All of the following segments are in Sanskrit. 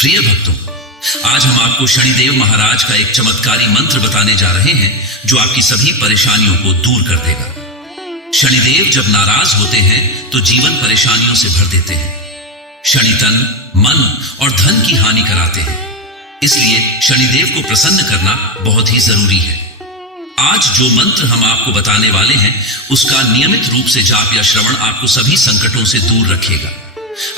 प्रिय भक्तों, आज हम आपको शनिदेव महाराज का एक चमत्कारी मंत्र बताने जा रहे हैं जो आपकी सभी परेशानियों को दूर कर देगा। शनिदेव जब नाराज होते हैं तो जीवन परेशानियों से भर देते हैं। शनि तन, मन और धन की हानि कराते हैं, इसलिए शनिदेव को प्रसन्न करना बहुत ही जरूरी है। आज जो मंत्र हम आपको बताने वाले हैं उसका नियमित रूप से जाप या श्रवण आपको सभी संकटों से दूर रखेगा।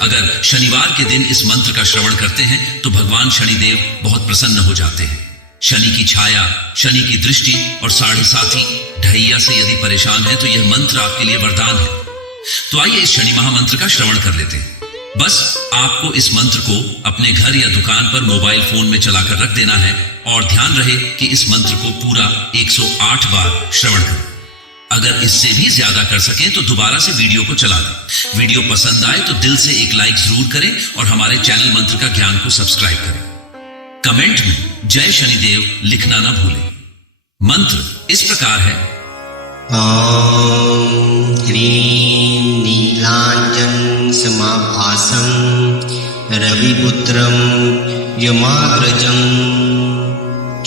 अगर शनिवार के दिन इस मंत्र का श्रवण करते हैं तो भगवान शनिदेव बहुत प्रसन्न हो जाते हैं। शनि की छाया, शनि की दृष्टि और साढ़े साथी ढैया से यदि परेशान है तो यह मंत्र आपके लिए वरदान है। तो आइए इस शनि महामंत्र का श्रवण कर लेते हैं। बस आपको इस मंत्र को अपने घर या दुकान पर मोबाइल फोन में चलाकर रख देना है और ध्यान रहे कि इस मंत्र को पूरा 108 बार श्रवण करें। अगर इससे भी ज्यादा कर सकें तो दोबारा से वीडियो को चला दें। वीडियो पसंद आए तो दिल से एक लाइक जरूर करें और हमारे चैनल मंत्र का ज्ञान को सब्सक्राइब करें। कमेंट में जय शनिदेव लिखना ना भूलें। मंत्र इस प्रकार है। ॐ ह्रीं नीलाञ्जन समाभासं रविपुत्रं यमाग्रजं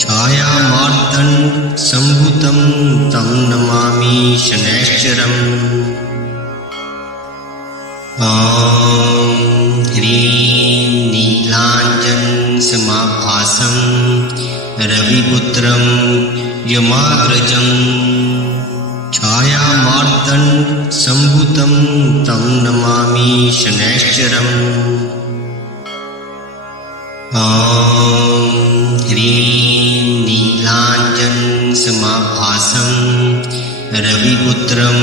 छायामार्तं सम्भुतं तं नमामि शनैश्चरम्। ॐ ह्रीं नीलाञ्जन समाभासं रविपुत्रं यमाग्रजं छायामार्तं सम्भुतं तं नमामि शनैश्चरम्। ॐ ह्रीं नीलाञ्जन समाभासं रविपुत्रं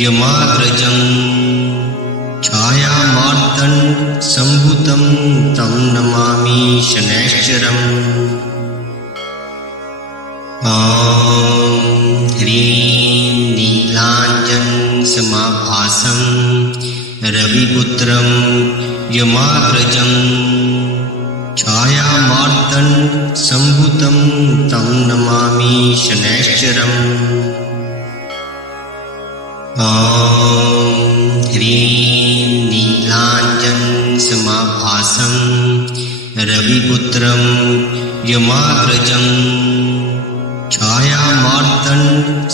यमाग्रजं छायामार्तं सम्भुतं तं नमामि शनैश्चरम्। ॐ ह्रीं नीलाञ्जन समाभासं रविपुत्रं यमाग्रजं छायामार्तं सम्भुतं तं नमामि शनैश्चरम्। ॐ ह्रीं नीलाञ्जन समाभासं रविपुत्रं यमाग्रजं छायामार्तं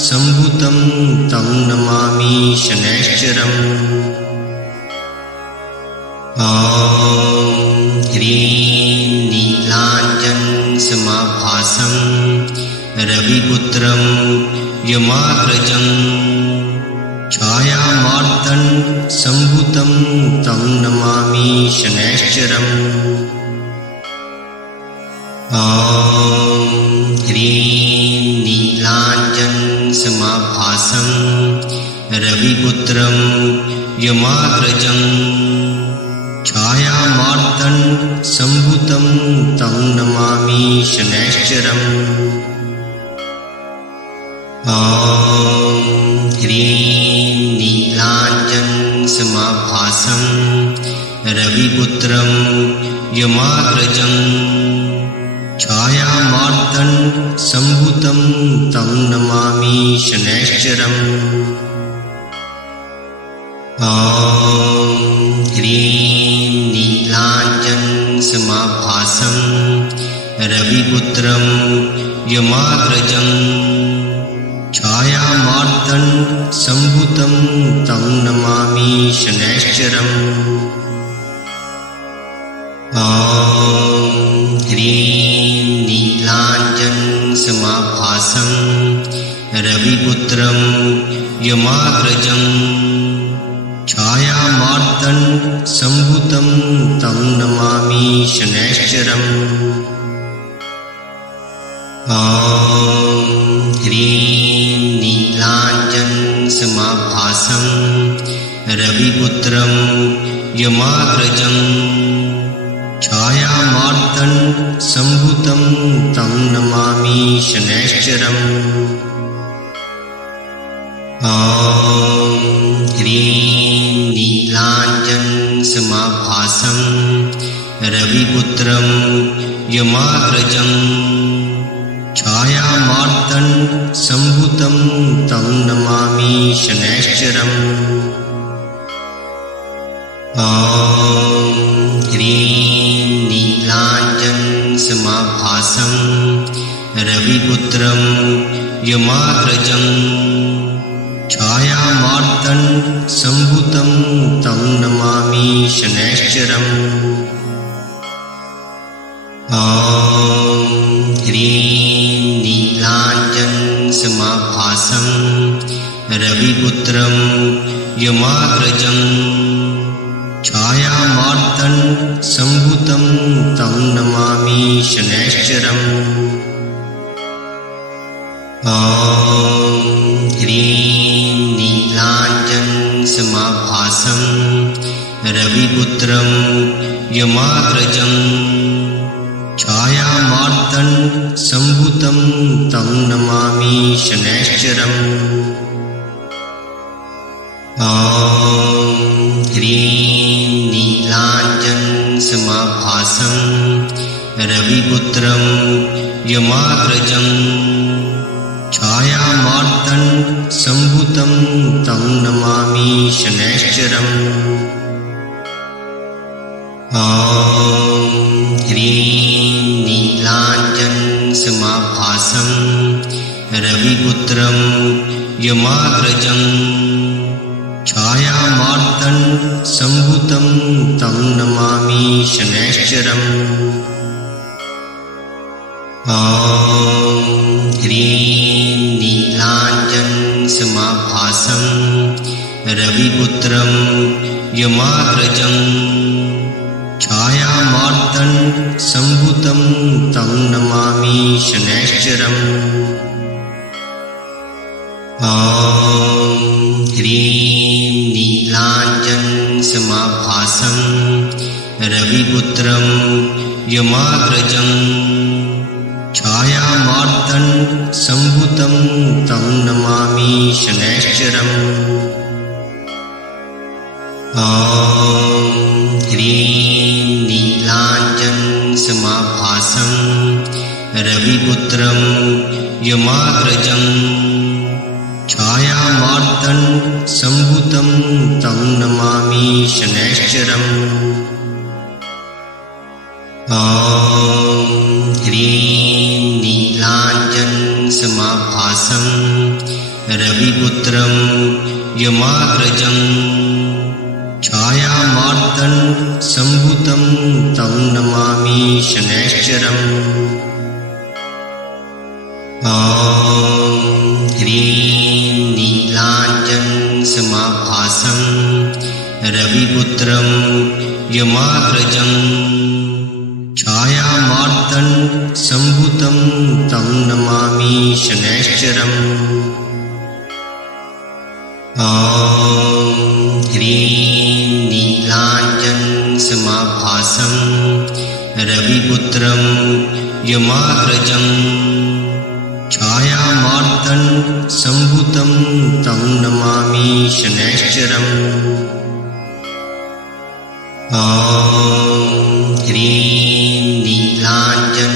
सम्भुतं तं नमामि शनैश्चरम्। ॐ ह्रीं नीलाञ्जन समाभासं रविपुत्रं यमाग्रजं छायामार्तं सम्भुतं तं नमामि शनैश्चरम्। ॐ ह्रीं नीलाञ्जन समाभासं रविपुत्रं यमाग्रजं छायामार्तं सम्भुतं तं नमामि शनैश्चरम्। ॐ ह्रीं नीलाञ्जन समाभासं रविपुत्रं यमाग्रजं छायामार्तं सम्भुतं तं नमामि शनैश्चरम्। ॐ ह्रीं नीलाञ्जन समाभासं रविपुत्रं यमाग्रजं छायामार्तं सम्भुतं तं नमामि शनैश्चरम्। ॐ ह्रीं नीलाञ्जन समाभासं रविपुत्रं यमाग्रजं छायामार्तं सम्भुतं तं नमामि शनैश्चरम्। ॐ ह्रीं नीलाञ्जन समाभासं रविपुत्रं यमाग्रजं छायामार्तं सम्भुतं तं नमामि शनैश्चरम्। ॐ ह्रीं नीलाञ्जन समाभासं रविपुत्रं यमाग्रजं छायामार्तं सम्भुतं तं नमामि शनैश्चरम्। ॐ ह्रीं समाभासं रविपुत्रं यमाग्रजं छायामार्तं सम्भूतं तं नमामि शनैश्चरम्। ॐ ह्रीं नीलाञ्जनसमाभासं रविपुत्रं यमाग्रजं छायामार्तं सम्भूतं तं नमामि शनैश्चरम्। ॐ ह्रीं नीलाञ्जनसमाभासं रविपुत्रं यमाग्रजं छायामार्तं सम्भूतं तं नमामि शनैश्चरम्। ॐ ह्रीं नीलाञ्जनसमाभासं रविपुत्रं यमाग्रजं छायामार्तं सम्भूतं तं नमामि शनैश्चरम्। ॐ ह्रीं नीलाञ्जनसमाभासं रविपुत्रं यमाग्रजं छायामार्तं सम्भूतं तं नमामि शनैश्चरम्। ॐ ह्रीं नीलाञ्जनसमाभासं रविपुत्रं यमाग्रजं छायामार्तं सम्भूतं तं नमामि शनैश्चरम्। ॐ ह्रीं नीलाञ्जनसमाभासं रविपुत्रं यमाग्रजं छायामार्तं सम्भूतं तं नमामि शनैश्चरम्। ॐ ह्रीं नीलाञ्जनसमाभासं रविपुत्रं यमाग्रजं छायामार्तं सम्भूतं तं नमामि शनैश्चरम्। ॐ ह्रीं नीलाञ्जनसमाभासं रविपुत्रं यमाग्रजं छायामार्तं सम्भूतं तं नमामि शनैश्चरम्। ॐ ह्रीं नीलाञ्जनसमाभासं रविपुत्रं यमाग्रजं छायामार्तं सम्भूतं तं नमामि शनैश्चरम्। ॐ ह्रीं नीलाञ्जनसमाभासं रविपुत्रं यमाग्रजं छायामार्तं सम्भूतं तं नमामि शनैश्चरम्। ॐ ह्रीं नीलाञ्जनसमाभासं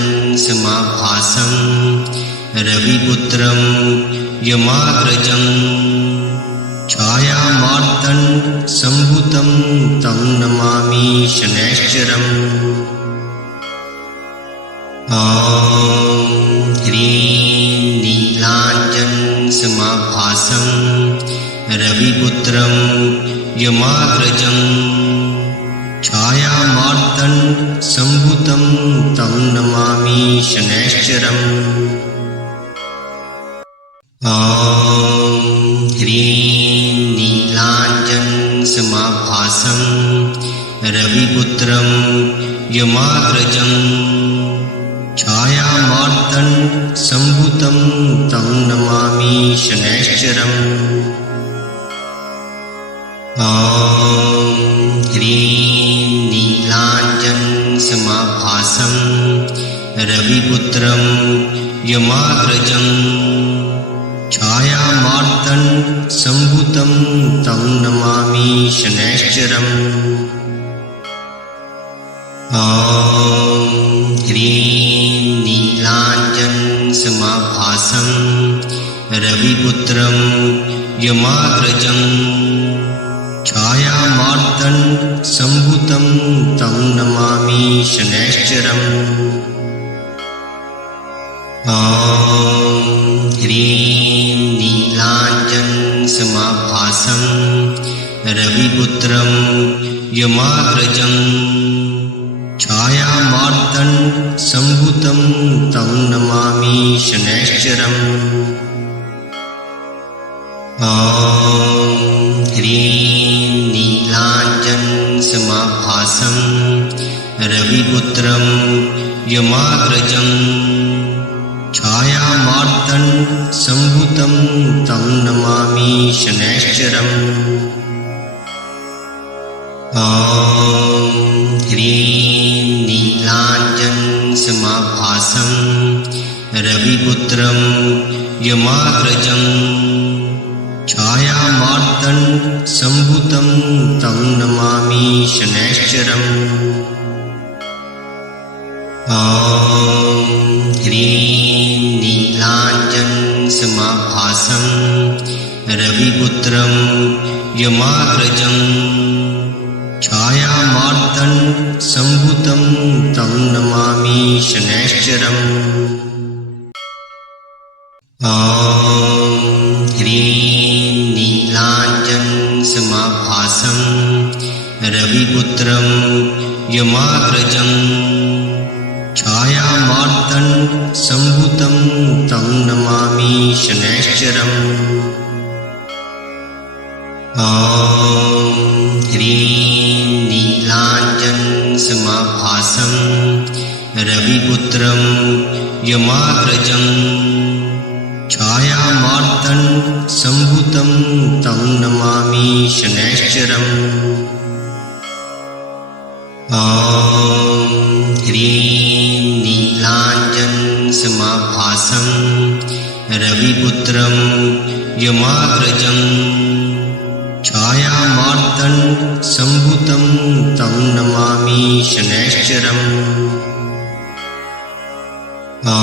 रविपुत्रं यमाग्रजं छायामार्तं सम्भूतं तं नमामि शनैश्चरम्। ॐ ह्रीं नीलाञ्जनसमाभासं रविपुत्रं यमाग्रजं छायामार्तं सम्भूतं तं नमामि शनैश्चरम्। ॐ ह्रीं नीलाञ्जनसमाभासं रविपुत्रं यमाग्रजं छायामार्तं सम्भूतं तं नमामि शनैश्चरम्। ॐ ह्रीं नीलाञ्जनसमाभासं रविपुत्रं यमाग्रजं छायामार्तं सम्भूतं तं नमामि शनैश्चरम्। ॐ ह्रीं नीलाञ्जनसमाभासं रविपुत्रं यमाग्रजं छायामार्तं सम्भूतं तं नमामि शनैश्चरम्। ॐ ह्रीं नीलाञ्जनसमाभासं रविपुत्रं यमाग्रजं छायामार्तण्डसम्भूतं तं नमामि शनैश्चरम् ॐ ह्रीं नीलाञ्जनसमाभासं रविपुत्रं यमाग्रजं छायामार्तण्डसम्भूतं तं नमामि शनैश्चरम् ॐ ह्रीं नीलाञ्जनसमाभासं रविपुत्रं यमाग्रजं छायामार्तण्डसम्भूतं तं नमामि शनैश्चरम् ॐ ह्रीं नीलाञ्जनसमाभासं रविपुत्रं यमाग्रजं छायामार्तण्डसम्भूतं तं नमामि शनैश्चरम् ॐ ह्रीं नीलाञ्जनसमाभासं रविपुत्रं यमाग्रजं छायामार्तण्डसम्भूतं तं नमामि शनैश्चरम् ॐ ह्रीं नीलाञ्जनसमाभासं रविपुत्रं यमाग्रजं छायामार्तण्डसम्भूतं तं नमामि शनैश्चरम् ॐ ह्रीं नीलाञ्जनसमाभासं रविपुत्रं यमाग्रजं छायामार्तण्डसम्भूतं तं नमामि शनैश्चरम् ॐ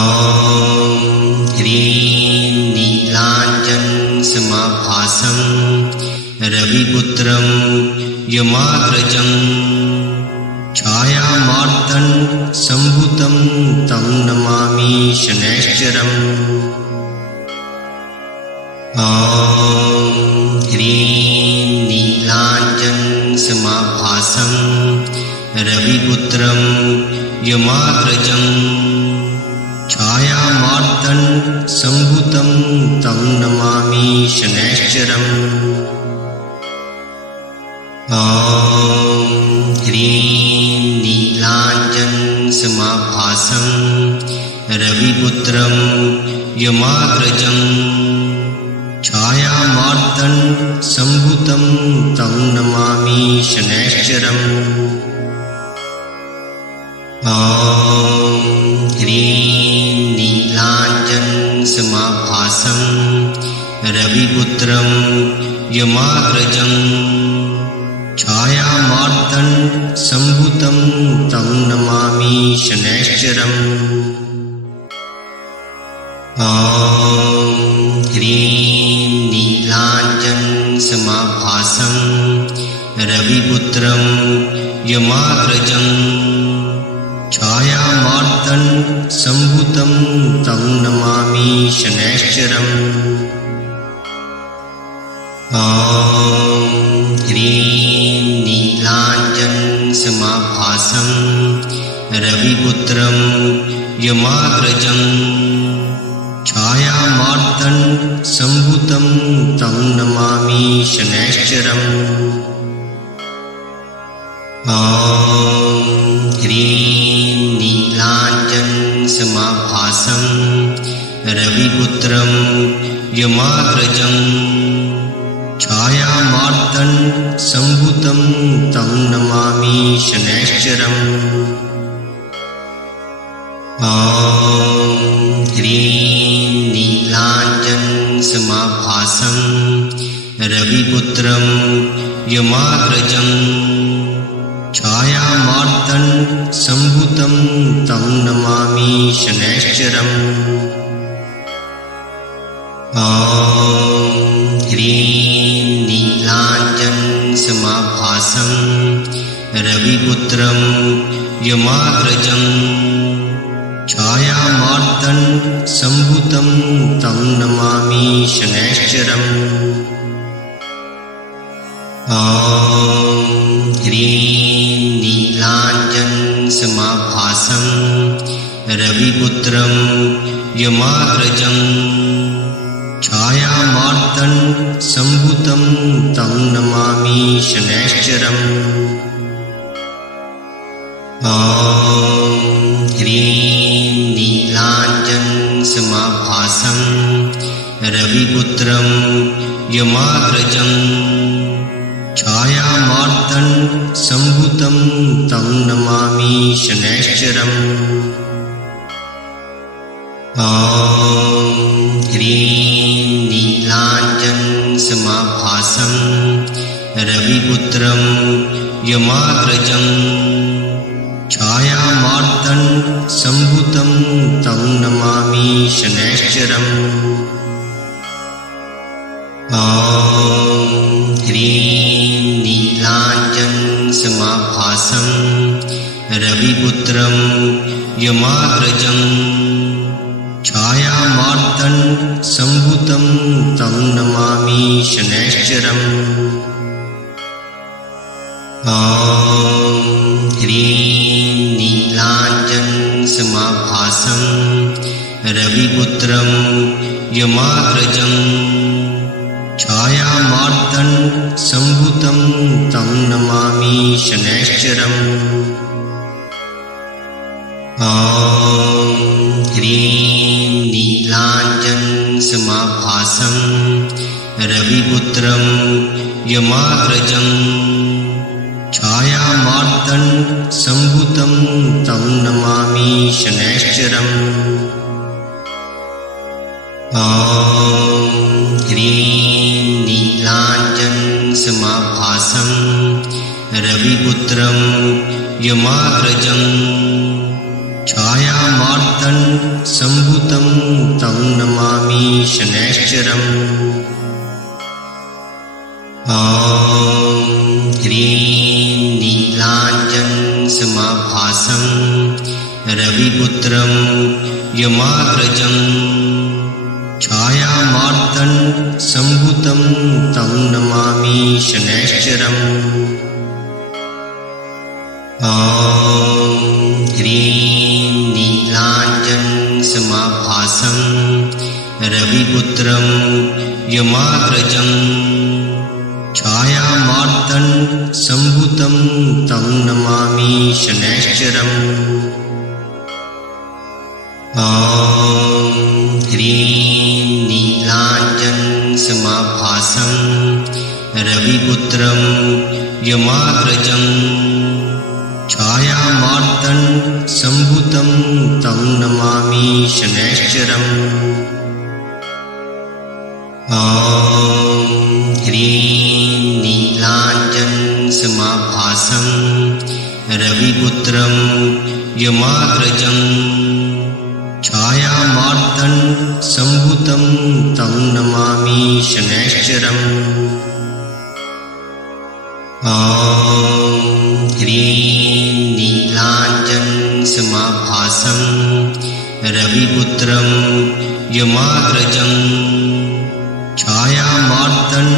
ह्रीं नीलाञ्जनसमाभासं रविपुत्रं यमाग्रजं छायामार्तण्डसम्भूतं तं नमामि शनैश्चरम् ॐ ह्रीं नीलाञ्जनसमाभासं रविपुत्रं यमाग्रजं छायामार्तण्डसम्भूतं तं नमामि शनैश्चरम् ॐ ह्रीं नीलाञ्जनसमाभासं रविपुत्रं यमाग्रजं छायामार्तण्डसम्भूतं तं नमामि शनैश्चरम् ॐ ह्रीं नीलाञ्जनसमाभासं रविपुत्रं यमाग्रजं छायामार्तण्डसम्भूतं तं नमामि शनैश्चरम् ॐ ह्रीं नीलाञ्जनसमाभासं रविपुत्रं यमाग्रजं छायामार्तण्डसम्भूतं तं नमामि शनैश्चरम् ॐ ह्रीं नीलाञ्जनसमाभासं रविपुत्रं यमाग्रजं छायामार्तण्डसम्भूतं तं नमामि शनैश्चरम् ॐ ह्रीं नीलाञ्जनसमाभासं रविपुत्रं यमाग्रजं छायामार्तण्डसम्भूतं तं नमामि शनैश्चरम् ॐ ह्रीं नीलाञ्जनसमाभासं रविपुत्रं यमाग्रजं छायामार्तण्डसम्भूतं तं नमामि शनैश्चरम् ॐ ह्रीं नीलाञ्जनसमाभासं रविपुत्रं यमाग्रजं छायामार्तण्ड सम्भूतं तं नमामि शनैश्चरम्। ॐ ह्रीं नीलाञ्जनसमाभासं रविपुत्रं यमाग्रजं छायामार्तण्ड सम्भूतं तं नमामि शनैश्चरम्। ॐ ह्रीं नीलाञ्जनसमाभासं रविपुत्रं यमाग्रजं छायामार्तण्ड सम्भूतं तं नमामि शनैश्चरम्। ॐ ह्रीं नीलाञ्जनसमाभासं रविपुत्रं यमाग्रजं छायामार्तण्ड सम्भूतं तं नमामि शनैश्चरम्। ॐ ह्रीं नीलाञ्जनसमाभासं रविपुत्रं यमाग्रजं छायामार्तण्ड सम्भूतं तं नमामि शनैश्चरम्। ॐ ह्रीं नीलाञ्जनसमाभासं रविपुत्रं यमाग्रजं छायामार्तण्ड सम्भूतं तं नमामि शनैश्चरम्। ॐ ह्रीं नीलाञ्जनसमाभासं रविपुत्रं यमाग्रजं छायामार्तण्ड सम्भूतं तं नमामि शनैश्चरम्। ॐ ह्रीं नीलाञ्जनसमाभासं रविपुत्रं यमाग्रजं छायामार्तण्ड सम्भूतं तं नमामि शनैश्चरम्। ॐ ह्रीं नीलाञ्जनसमाभासं रविपुत्रं यमाग्रजं छायामार्तण्ड सम्भूतं तं नमामि शनैश्चरम्। ॐ ह्रीं नीलाञ्जनसमाभासं रविपुत्रं यमाग्रजं छायामार्तण्ड सम्भूतं तं नमामि शनैश्चरम्। ॐ ह्रीं नीलाञ्जनसमाभासं रविपुत्रं यमाग्रजं छायामार्तण्ड सम्भूतं तं नमामि शनैश्चरम्। ॐ ह्रीं नीलाञ्जनसमाभासं रविपुत्रं यमाग्रजं छायामार्तण्ड सम्भूतं तं नमामि शनैश्चरम्। ॐ ह्रीं नीलाञ्जनसमाभासं रविपुत्रं यमाग्रजं छायामार्तण्ड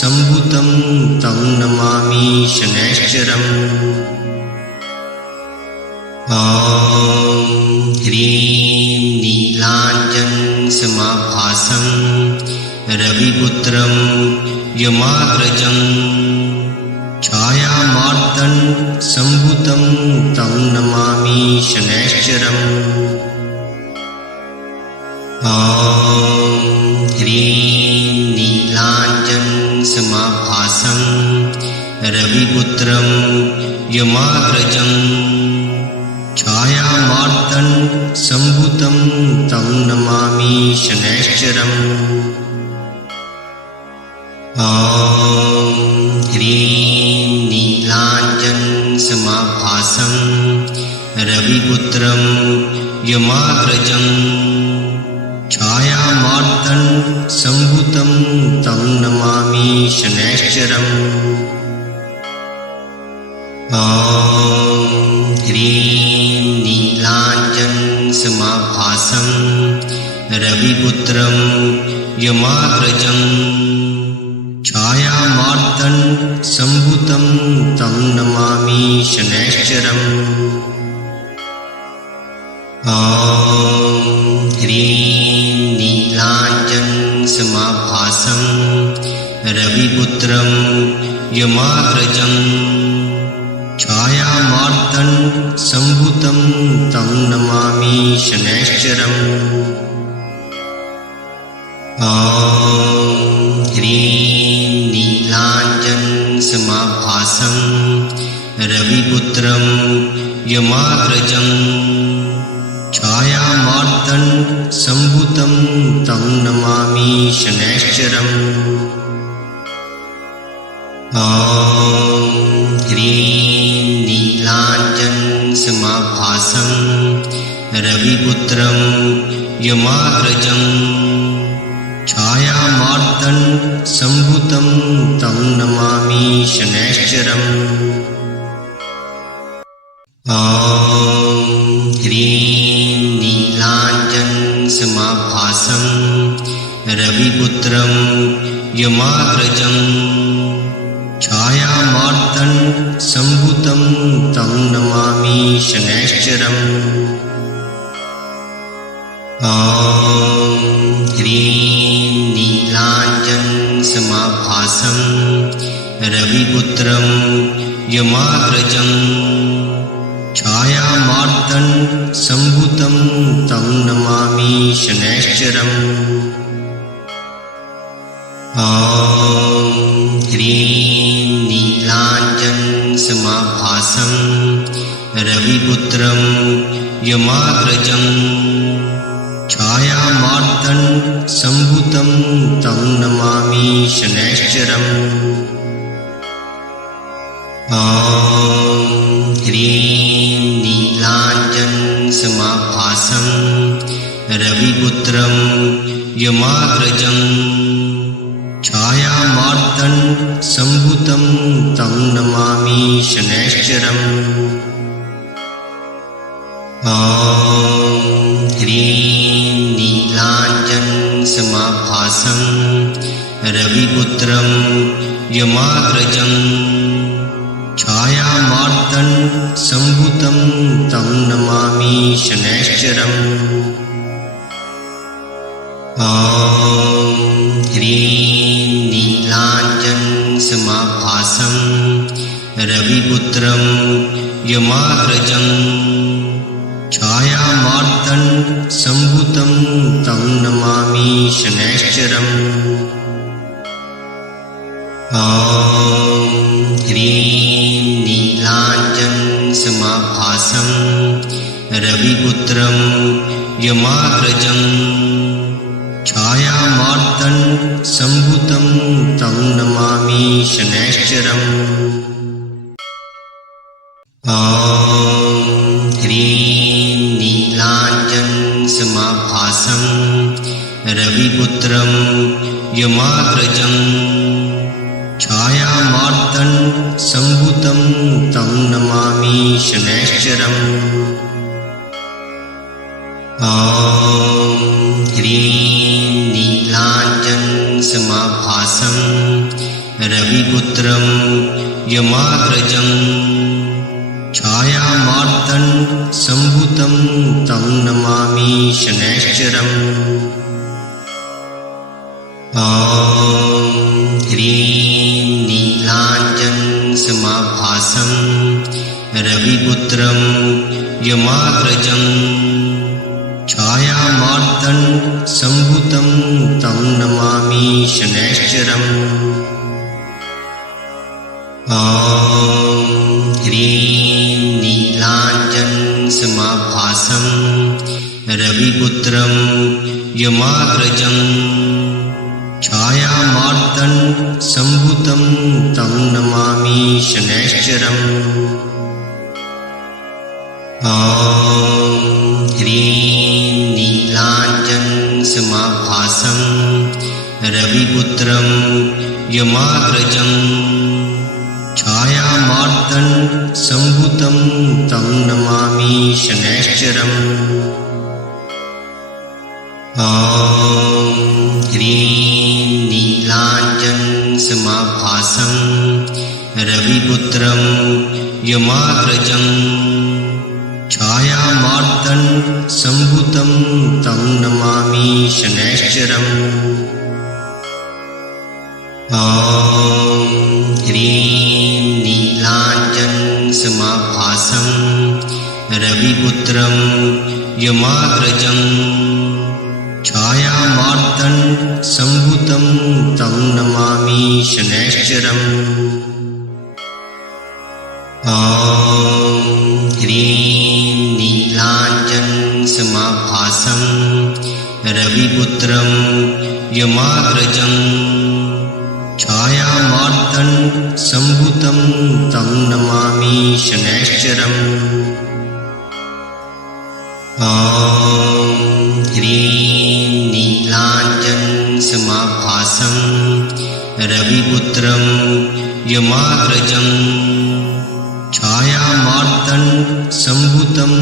सम्भूतं तं नमामि शनैश्चरम्। ॐ ह्रीं नीलाञ्जनसमाभासं रविपुत्रं यमाग्रजं छायामार्तण्ड सम्भूतं तं नमामि शनैश्चरम्। ॐ ह्रीं नीलाञ्जनसमाभासं रविपुत्रं यमाग्रजं छायामार्तण्ड सम्भूतं तं नमामि शनैश्चरम्। ॐ ह्रीं नीलाञ्जनसमाभासं रविपुत्रं यमाग्रजं छायामार्तण्ड सम्भूतं तं नमामि शनैश्चरम्। ॐ ह्रीं नीलाञ्जनसमाभासं समाभासं रविपुत्रं यमाग्रजं छायामार्तण्डसम्भूतं तं नमामि शनैश्चरम्। ॐ ह्रीं नीलाञ्जनसमाभासं रविपुत्रं यमाग्रजं छायामार्तण्डसम्भूतं तं नमामि शनैश्चरम्। ॐ ह्रीं नीलाञ्जनसमाभासं रविपुत्रं यमाग्रजं छायामार्तण्डसम्भूतं तं नमामि शनैश्चरम्। ॐ ह्रीं नीलाञ्जनसमाभासं रविपुत्रं यमाग्रजं छायामार्तण्डसम्भूतं तं नमामि शनैश्चरम्। ॐ ह्रीं नीलाञ्जनसमाभासं रविपुत्रं यमाग्रजं छायामार्तण्डसम्भूतं तं नमामि शनैश्चरम्। ॐ ह्रीं नीलाञ्जनसमाभासं रविपुत्रं यमाग्रजं छायामार्तण्डसम्भूतं तं नमामि शनैश्चरम्। ॐ ह्रीं नीलाञ्जनसमाभासं रविपुत्रं यमाग्रजं छायामार्तण्डसम्भूतं तं नमामि शनैश्चरम्। ॐ ह्रीं नीलाञ्जनसमाभासं रविपुत्रं यमाग्रजं छायामार्तण्डसम्भूतं तं नमामि शनैश्चरम्। ॐ ह्रीं नीलाञ्जनसमाभासं रविपुत्रं यमाग्रजं छायामार्तण्डसम्भूतं तं नमामि शनैश्चरम्। ॐ ह्रीं नीलाञ्जनसमाभासं रविपुत्रं यमाग्रजं छायामार्तण्डसम्भूतं तं नमामि शनैश्चरम्। ॐ ह्रीं नीलाञ्जनसमाभासं रविपुत्रं यमाग्रजं छायामार्तण्डसम्भूतं तं नमामि शनैश्चरम्। ॐ ह्रीं नीलाञ्जनसमाभासं रविपुत्रं यमाग्रजं छायामार्तण्डसम्भूतं तं नमामि शनैश्चरम्। ॐ ह्रीं नीलाञ्जनसमाभासं रविपुत्रं यमाग्रजं छायामार्तण्डसम्भूतं तं नमामि शनैश्चरम्। ॐ ह्रीं नीलाञ्जनसमाभासं रविपुत्रं यमाग्रजं छायामार्तण्डसम्भूतं तं नमामि शनैश्चरम्। ॐ ह्रीं नीलाञ्जनसमाभासं रविपुत्रं यमाग्रजं छायामार्तण्डसम्भूतं तं नमामि शनैश्चरम्। ॐ ह्रीं नीलाञ्जनसमाभासं रविपुत्रं यमाग्रजं छायामार्तण्डसम्भूतं तं नमामि शनैश्चरम्। ॐ ॐ ह्रीं नीलाञ्जनसमाभासं रविपुत्रं यमाग्रजं छायामार्तण्डसम्भूतं तं नमामि शनैश्चरम्। ॐ ह्रीं नीलाञ्जनसमाभासं रविपुत्रं यमाग्रजं छायामार्तण्डसम्भूतं तं नमामि शनैश्चरम्। ॐ ह्रीं नीलाञ्जनसमाभासं रविपुत्रं यमाग्रजं छायामार्तण्डसम्भूतं तं नमामि शनैश्चरम्। ॐ ह्रीं नीलाञ्जनसमाभासं रविपुत्रं यमाग्रजं छायामार्तण्डसम्भूतं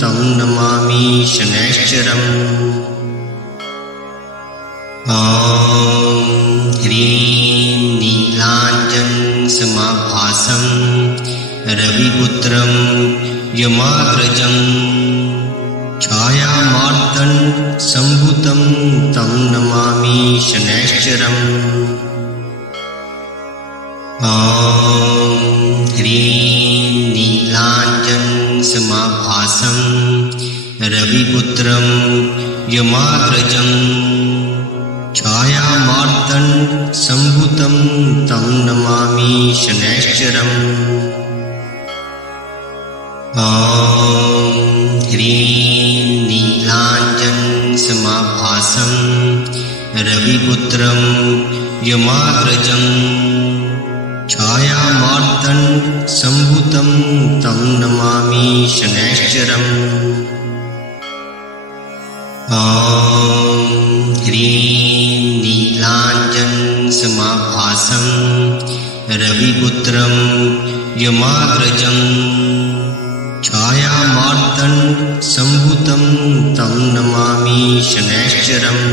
तं नमामि शनैश्चरम्। ॐ ह्रीं नीलाञ्जनसमाभासं रविपुत्रं यमाग्रजं छायामार्तण्डसम्भूतं तं नमामि शनैश्चरम्। ॐ ह्रीं नीलाञ्जनसमाभासं रविपुत्रं यमाग्रजं छायामार्तण्डसम्भूतं तं नमामि शनैश्चरम्। ॐ ह्रीं नीलाञ्जनसमाभासं रविपुत्रं यमाग्रजं छायामार्तण्डसम्भूतं तं नमामि शनैश्चरम्। ॐ ह्रीं नीलाञ्जनसमाभासं रविपुत्रं यमाग्रजं छायामार्तण्डसम्भूतं तं नमामि शनैश्चरम्।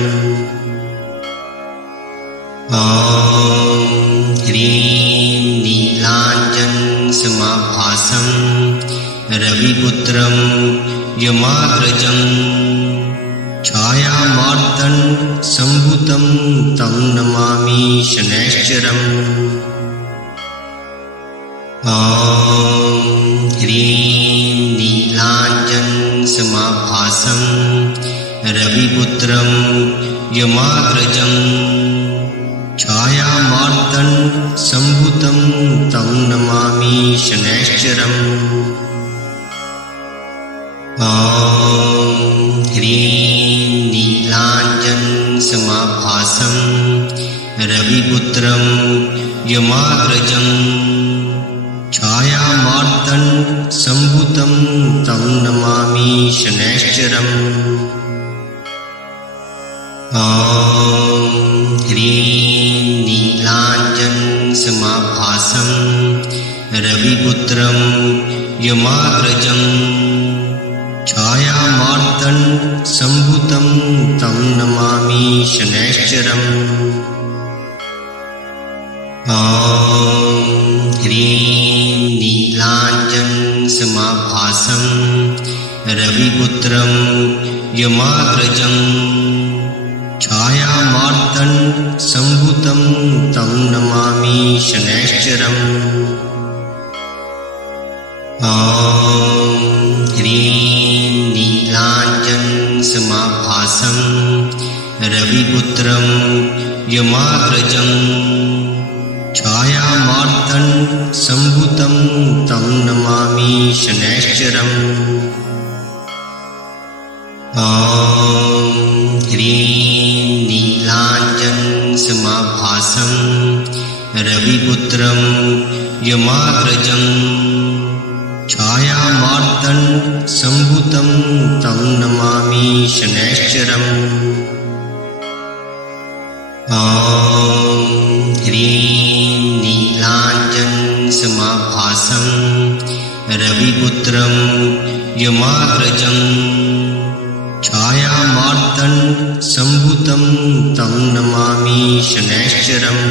ॐ ह्रीं नीलाञ्जनसमाभासं रविपुत्रं यमाग्रजं छायामार्तण्डसम्भूतं तं नमामि शनैश्चरम्। ॐ ह्रीं नीलाञ्जनसमाभासं रविपुत्रं यमाग्रजं छायामार्तण्डसम्भूतं तं नमामि शनैश्चरम्। ॐ ह्रीं नीलाञ्जनसमाभासं रविपुत्रं यमाग्रजं छायामार्तण्डसम्भूतं तं नमामि शनैश्चरम्। ॐ ह्रीं नीलाञ्जनसमाभासं रविपुत्रं यमाग्रजं छायामार्तण्डसम्भूतं तं नमामि शनैश्चरम्। ॐ ह्रीं नीलाञ्जनसमाभासं रविपुत्रं यमाग्रजं छायामार्तण्डसम्भूतं तं नमामि शनैश्चरम्। ॐ ह्रीं नीलाञ्जनसमाभासं रविपुत्रं यमाग्रजं छायामार्तण्डसम्भूतं तं नमामि शनैश्चरम्। ॐ ह्रीं नीलाञ्जनसमाभासं रविपुत्रं यमाग्रजं छायामार्तण्डसम्भूतं तं नमामि शनैश्चरम्। ॐ ह्रीं नीलाञ्जनसमाभासं रविपुत्रं यमाग्रजं छायामार्तन् सम्भूतं तं नमामि शनैश्चरम्।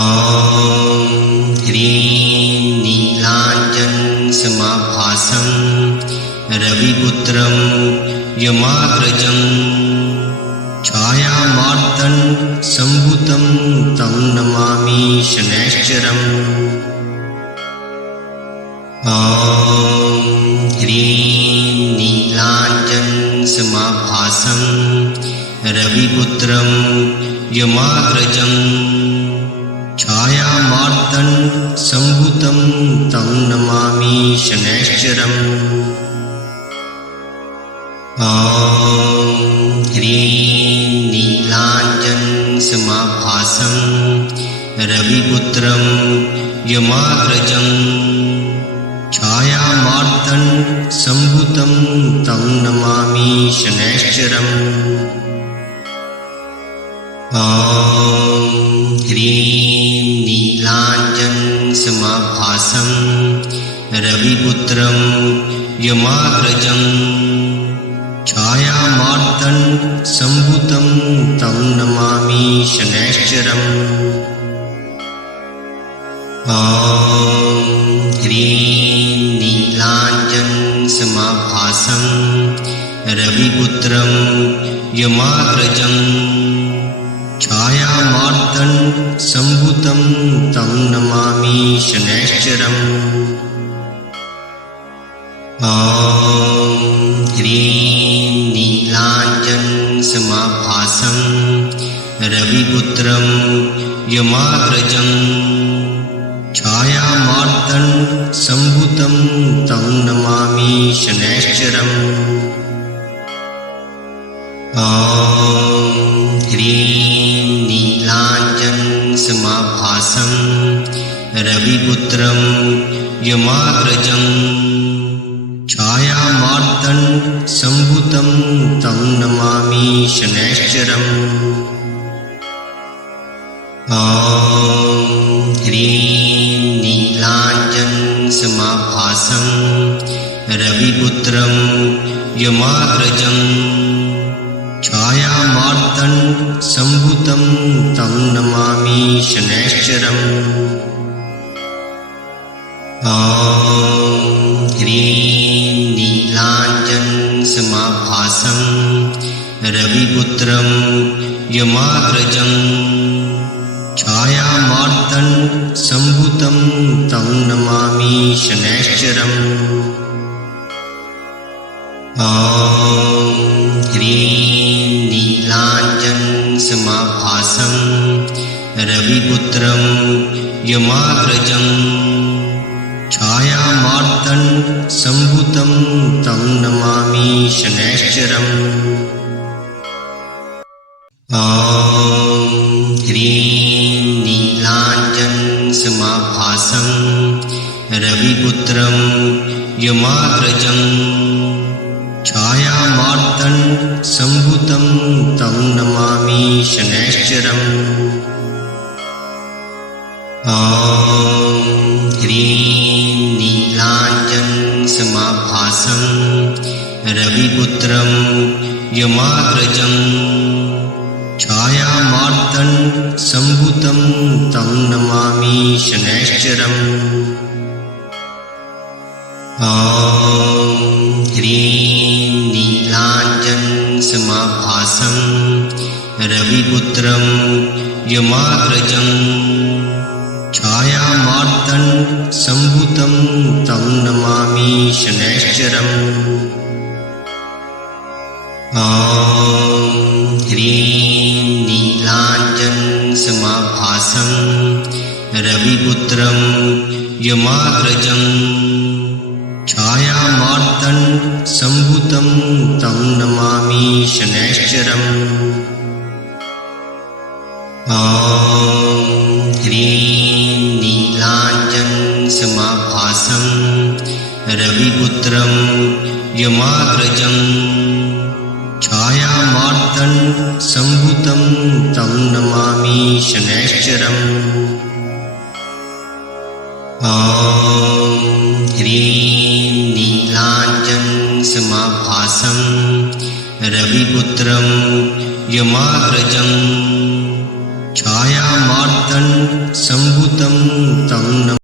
ॐ ह्रीं नीलाञ्जनसमाभासं रविपुत्रं यमाग्रजं छायामार्तन् सम्भूतं तं नमामि शनैश्चरम्। ॐ ह्रीं नीलाञ्जनसमाभासं रविपुत्रं यमाग्रजं छायामार्तन् सम्भूतं तं नमामि शनैश्चरम्। ॐ ह्रीं नीलाञ्जनसमाभासं रविपुत्रं यमाग्रजं छायामार्तन् सम्भूतं तं नमामि शनैश्चरम्। ॐ ह्रीं नीलाञ्जनसमाभासं रविपुत्रं यमाग्रजं छायामार्तन् सम्भूतं तं नमामि शनैश्चरम्। ॐ ह्रीं नीलाञ्जनसमाभासं रविपुत्रं यमाग्रजं छायामार्तन् सम्भूतं तं नमामि शनैश्चरम्। ॐ ह्रीं नीलाञ्जनसमाभासं रविपुत्रं यमाग्रजं छायामार्तन् सम्भूतं तं नमामि शनैश्चरम्। ॐ ह्रीं नीलाञ्जनसमाभासं रविपुत्रं यमाग्रजं छायामार्तन् सम्भूतं तं नमामि शनैश्चरम्। ॐ ह्रीं नीलाञ्जनसमाभासं रविपुत्रं यमाग्रजं छायामार्तन् सम्भूतं तं नमामि शनैश्चरम्। ॐ ह्रीं नीलाञ्जनसमाभासं रविपुत्रं यमाग्रजं छायामार्तन् सम्भूतं तं नमामि शनैश्चरम्। ॐ ह्रीं नीलाञ्जनसमाभासं रविपुत्रं यमाग्रजं छायामार्तन् सम्भूतं तं नमामि शनैश्चरम्। ॐ ह्रीं नीलाञ्जनसमाभासं रविपुत्रं यमाग्रजं छायामार्तन् सम्भूतं तं नमामि शनैश्चरम्। ॐ ह्रीं नीलाञ्जनसमाभासं रविपुत्रं यमाग्रजं छायामार्तन् सम्भूतं तं नमामि शनैश्चरम्। ॐ ह्रीं नीलाञ्जनसमाभासं रविपुत्रं यमाग्रजं छायामार्तन् सम्भूतं तं नमामि शनैश्चरम्। ॐ ह्रीं नीलाञ्जनसमाभासं रविपुत्रं यमाग्रजं छायामार्तन् सम्भूतं तं नमामि शनैश्चरम्। ॐ ह्रीं नीलाञ्जनसमाभासं रविपुत्रं यमाग्रजं छायामार्तन् सम्भूतं तं नमामि शनैश्चरम्। ॐ ह्रीं नीलाञ्जनसमाभासं मासं रविपुत्रं यमाग्रजम्